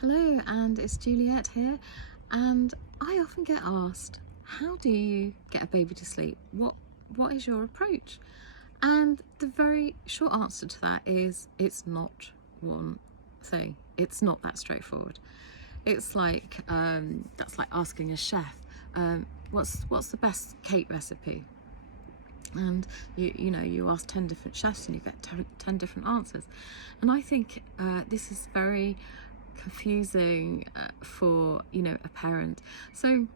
Hello, and it's Juliet here, and I often get asked, how do you get a baby to sleep? What is your approach? And the very short answer to that is it's not one thing. It's not that straightforward. It's like that's like asking a chef, what's the best cake recipe? And you ask 10 different chefs and you get 10 different answers. And I think this is very confusing for a parent. So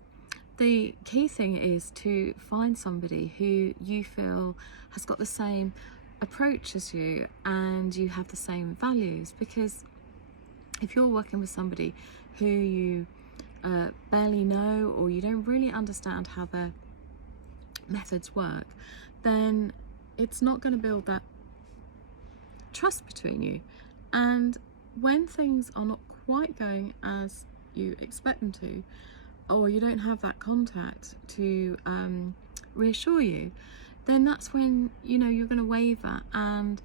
the key thing is to find somebody who you feel has got the same approach as you and you have the same values, because if you're working with somebody who you barely know, or you don't really understand how their methods work, then it's not going to build that trust between you. And when things are not quite going as you expect them to, or you don't have that contact to reassure you, then that's when you're going to waver and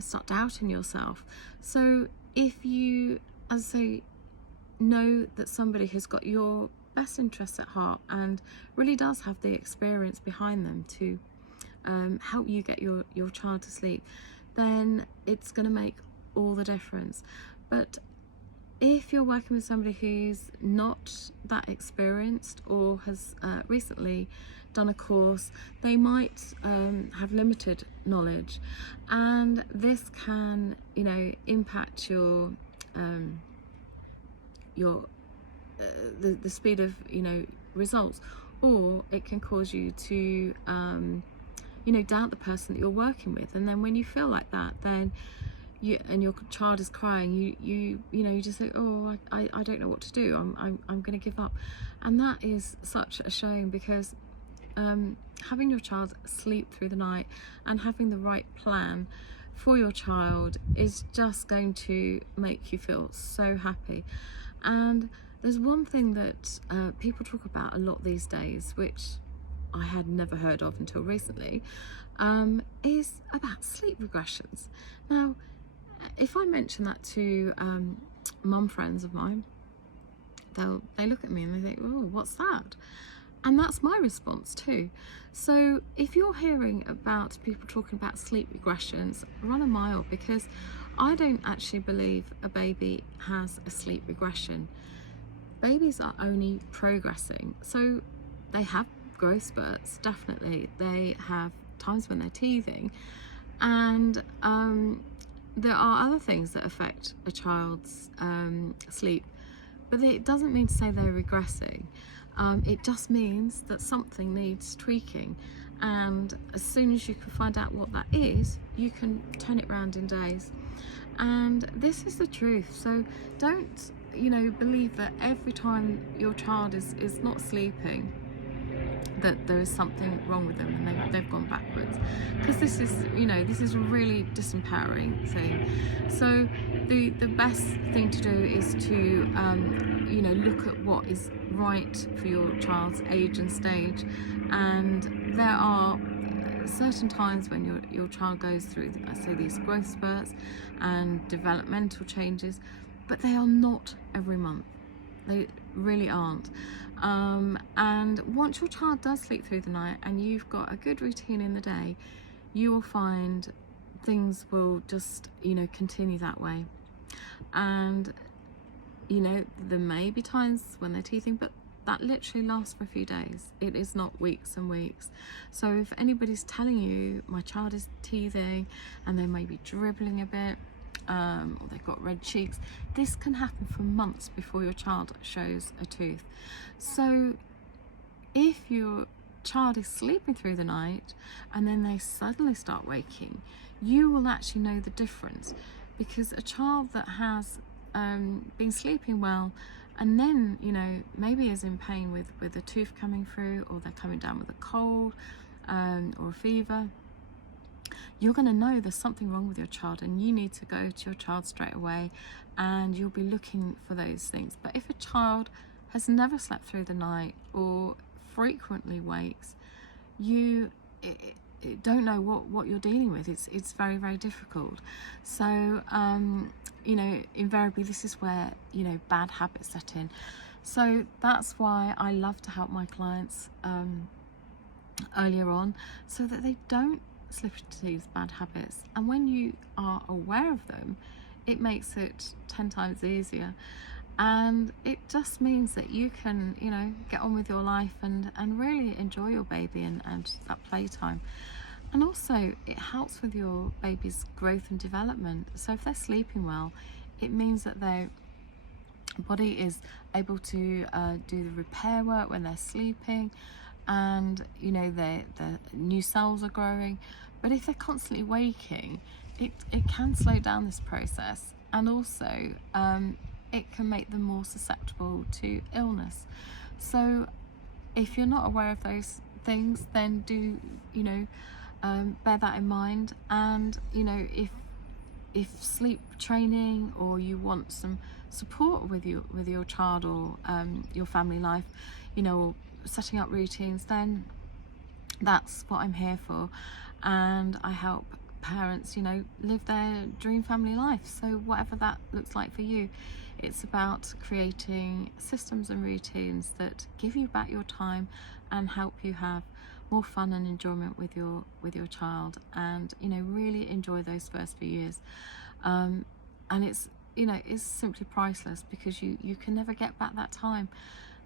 start doubting yourself. So if you, as I say, know that somebody has got your best interests at heart and really does have the experience behind them to help you get your child to sleep, then it's going to make all the difference. But if you're working with somebody who's not that experienced or has recently done a course, they might have limited knowledge, and this can impact your the speed of results, or it can cause you to doubt the person that you're working with. And then when you feel like that, then and your child is crying, you just say, oh, I don't know what to do, I'm going to give up. And that is such a shame, because having your child sleep through the night and having the right plan for your child is just going to make you feel so happy. And there's one thing that people talk about a lot these days, which I had never heard of until recently, is about sleep regressions. Now, if I mention that to mum friends of mine, they look at me and they think, oh, what's that? And that's my response too. So if you're hearing about people talking about sleep regressions, run a mile, because I don't actually believe a baby has a sleep regression. Babies are only progressing. So they have growth spurts, definitely. They have times when they're teething, and there are other things that affect a child's sleep, but it doesn't mean to say they're regressing. It just means that something needs tweaking, and as soon as you can find out what that is, you can turn it around in days. And this is the truth. So don't believe that every time your child is not sleeping that there is something wrong with them and they've gone backwards, because this is a really disempowering thing. So the best thing to do is to look at what is right for your child's age and stage. And there are certain times when your child goes through, I say, these growth spurts and developmental changes, but they are not every month. They really aren't. And once your child does sleep through the night and you've got a good routine in the day, you will find things will just continue that way. And there may be times when they're teething, but that literally lasts for a few days. It is not weeks and weeks. So if anybody's telling you my child is teething and they may be dribbling a bit, or they've got red cheeks, this can happen for months before your child shows a tooth. So if your child is sleeping through the night and then they suddenly start waking, you will actually know the difference, because a child that has been sleeping well and then maybe is in pain with a tooth coming through, or they're coming down with a cold or a fever, you're going to know there's something wrong with your child, and you need to go to your child straight away, and you'll be looking for those things. But if a child has never slept through the night or frequently wakes, don't know what you're dealing with. It's very, very difficult. So you know, invariably this is where, you know, bad habits set in. So that's why I love to help my clients earlier on, so that they don't slip into these bad habits. And when you are aware of them, it makes it 10 times easier. And it just means that you can, you know, get on with your life and really enjoy your baby and that playtime. And also it helps with your baby's growth and development. So if they're sleeping well, it means that their body is able to do the repair work when they're sleeping, and you know, the new cells are growing. But if they're constantly waking, it can slow down this process, and also it can make them more susceptible to illness. So if you're not aware of those things, then do, you know, bear that in mind. And you know, if sleep training, or you want some support with your child, or your family life, you know, setting up routines, then that's what I'm here for. And I help parents, you know, live their dream family life. So whatever that looks like for you, it's about creating systems and routines that give you back your time and help you have more fun and enjoyment with your child, and you know, really enjoy those first few years. And it's, you know, it's simply priceless, because you can never get back that time.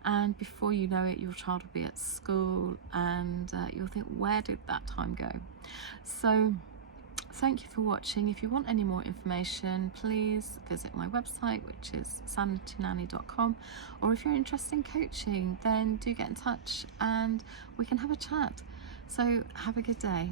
And before you know it, your child will be at school, and you'll think, where did that time go? So thank you for watching. If you want any more information, please visit my website, which is sanitynanny.com, or if you're interested in coaching, then do get in touch and we can have a chat. So have a good day.